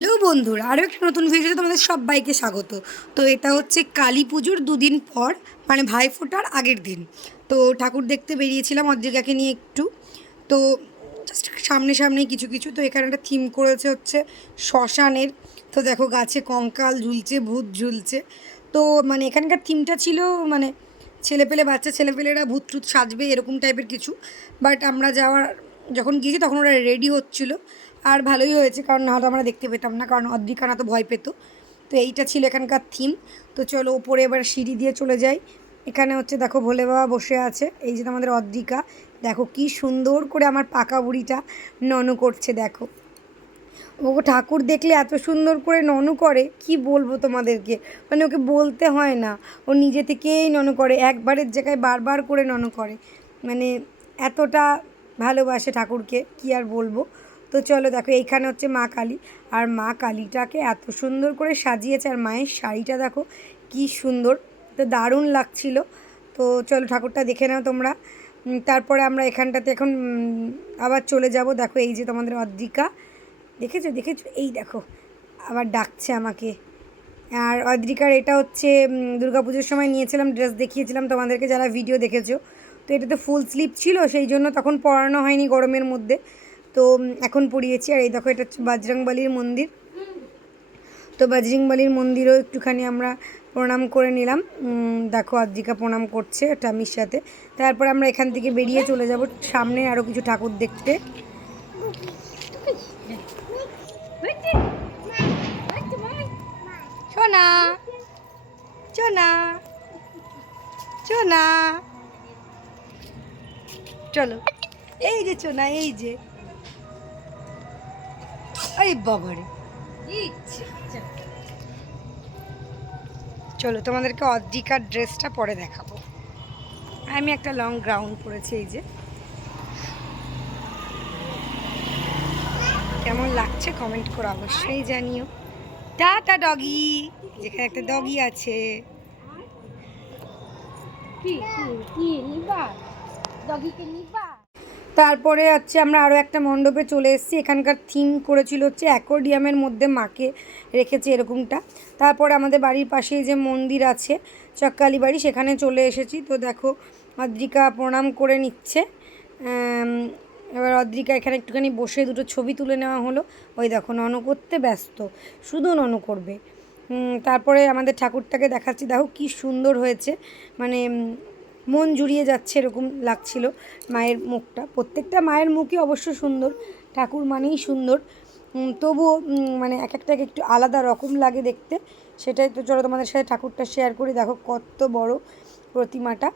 Hello বন্ধুরা, আরও একটা নতুন ভিডিওতে তোমাদের সবাইকে স্বাগত। তো এটা হচ্ছে কালী পুজোর দুদিন পর, মানে ভাইফোঁটার আগের দিন। তো ঠাকুর দেখতে বেরিয়েছিলাম অদ্রিকাকে নিয়ে একটু। তো জাস্ট সামনেই কিছু কিছু। তো এখানে একটা থিম করেছে হচ্ছে শ্মশানের। তো দেখো গাছে কঙ্কাল ঝুলছে, ভূত ঝুলছে। তো মানে এখানকার থিমটা ছিল মানে বাচ্চা ছেলেপেলেরা ভূত টুত সাজবে এরকম টাইপের কিছু। বাট আমরা যখন গিয়েছি তখন ওরা রেডি হচ্ছিলো। আর ভালোই হয়েছে, কারণ নাহলে আমরা দেখতে পেতাম না, কারণ অদ্রিকা না তো ভয় পেত। তো এইটা ছিল এখানকার থিম। তো চলো ওপরে এবার সিঁড়ি দিয়ে চলে যাই। এখানে হচ্ছে দেখো ভোলে বাবা বসে আছে, এই যে আমাদের অদ্রিকা। দেখো কি সুন্দর করে আমার পাকা বুড়িটা ননু করছে। দেখো ও ঠাকুর দেখলে এত সুন্দর করে ননু করে, কি বলবো তোমাদেরকে। মানে ওকে বলতে হয় না, ও নিজে থেকেই ননু করে, একবারের জায়গায় বারবার করে ননু করে। মানে এতটা ভালোবাসে ঠাকুরকে, কি আর বলবো। তো চলো দেখো এইখানে হচ্ছে মা কালী, আর মা কালীটাকে এত সুন্দর করে সাজিয়েছে, আর মায়ের শাড়িটা দেখো কি সুন্দর, তো দারুণ লাগছিল। তো চলো ঠাকুরটা দেখে নাও তোমরা। তারপরে আমরা এখানটাতে এখন আবার চলে যাব। দেখো এই যে তোমাদের অদ্রিকা, দেখেছো এই দেখো আবার ডাকছে আমাকে। আর অদ্রিকার এটা হচ্ছে দুর্গাপুজোর সময় নিয়েছিলাম, ড্রেস দেখিয়েছিলাম তোমাদেরকে যারা ভিডিও দেখেছো। তো এটাতে ফুল স্লিভ ছিল, সেই জন্য তখন পরানো হয়নি গরমের মধ্যে। তো এখন পরিয়েছি। আর এই দেখো এটা হচ্ছে বজরংবলীর মন্দির। তো বজরংবলীর মন্দিরও একটুখানি আমরা প্রণাম করে নিলাম। দেখো অদ্রিকা প্রণাম করছে টামির সাথে। তারপর আমরা এখান থেকে বেরিয়ে চলে যাব সামনে আরও কিছু ঠাকুর দেখতে। সোনা সোনা সোনা, চলো এই যে সোনা, এই যে এই বাবারে। চলো তোমাদেরকে অদ্রিকার ড্রেসটা পরে দেখাবো। আমি একটা লং গ্রাউন্ড পরেছি, এই যে কেমন লাগছে কমেন্ট করে অবশ্যই জানিও। টাটা ডগি, যেখানে একটা ডগি আছে। তারপরে হচ্ছে আমরা আরও একটা মণ্ডপে চলে এসেছি। এখানকার থিম করেছিল হচ্ছে অ্যাকোর্ডিয়ামের মধ্যে মাকে রেখেছে এরকমটা। তারপরে আমাদের বাড়ির পাশেই যে মন্দির আছে চক্কালি বাড়ি, সেখানে চলে এসেছি। তো দেখো অদ্রিকা প্রণাম করে নিচ্ছে। এবার অদ্রিকা এখানে একটুখানি বসে দুটো ছবি তুলে নেওয়া হলো। ওই দেখো ননু করতে ব্যস্ত, শুধু ননু করবে। তারপরে আমাদের ঠাকুরটাকে দেখাচ্ছি, দেখো কি সুন্দর হয়েছে, মানে মন জুড়িয়ে যাচ্ছে এরকম লাগছিল মায়ের মুখটা। প্রত্যেকটা মায়ের মুখই অবশ্য সুন্দর, ঠাকুর মানেই সুন্দর। তবুও মানে এক একটা একটু আলাদা রকম লাগে দেখতে। সেটাই তো চলো তোমাদের সাথে ঠাকুরটা শেয়ার করি। দেখো কত বড় প্রতিমাটা।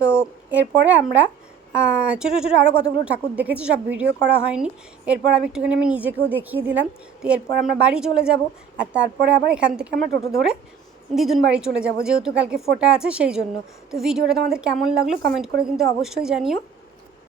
তো এরপরে আমরা ছোটো ছোটো আরও কতগুলো ঠাকুর দেখেছি, সব ভিডিও করা হয়নি। এরপর একটুখানি আমি নিজেকেও দেখিয়ে দিলাম। তো এরপর আমরা বাড়ি চলে যাব, আর তারপরে আবার এখান থেকে আমরা টোটো ধরে দিদুন বাড়ি চলে যাব, যেহেতু কালকে ফোটা আছে সেই জন্য। তো ভিডিওটা তোমাদের কেমন লাগলো কমেন্ট করে কিন্তু অবশ্যই জানিও।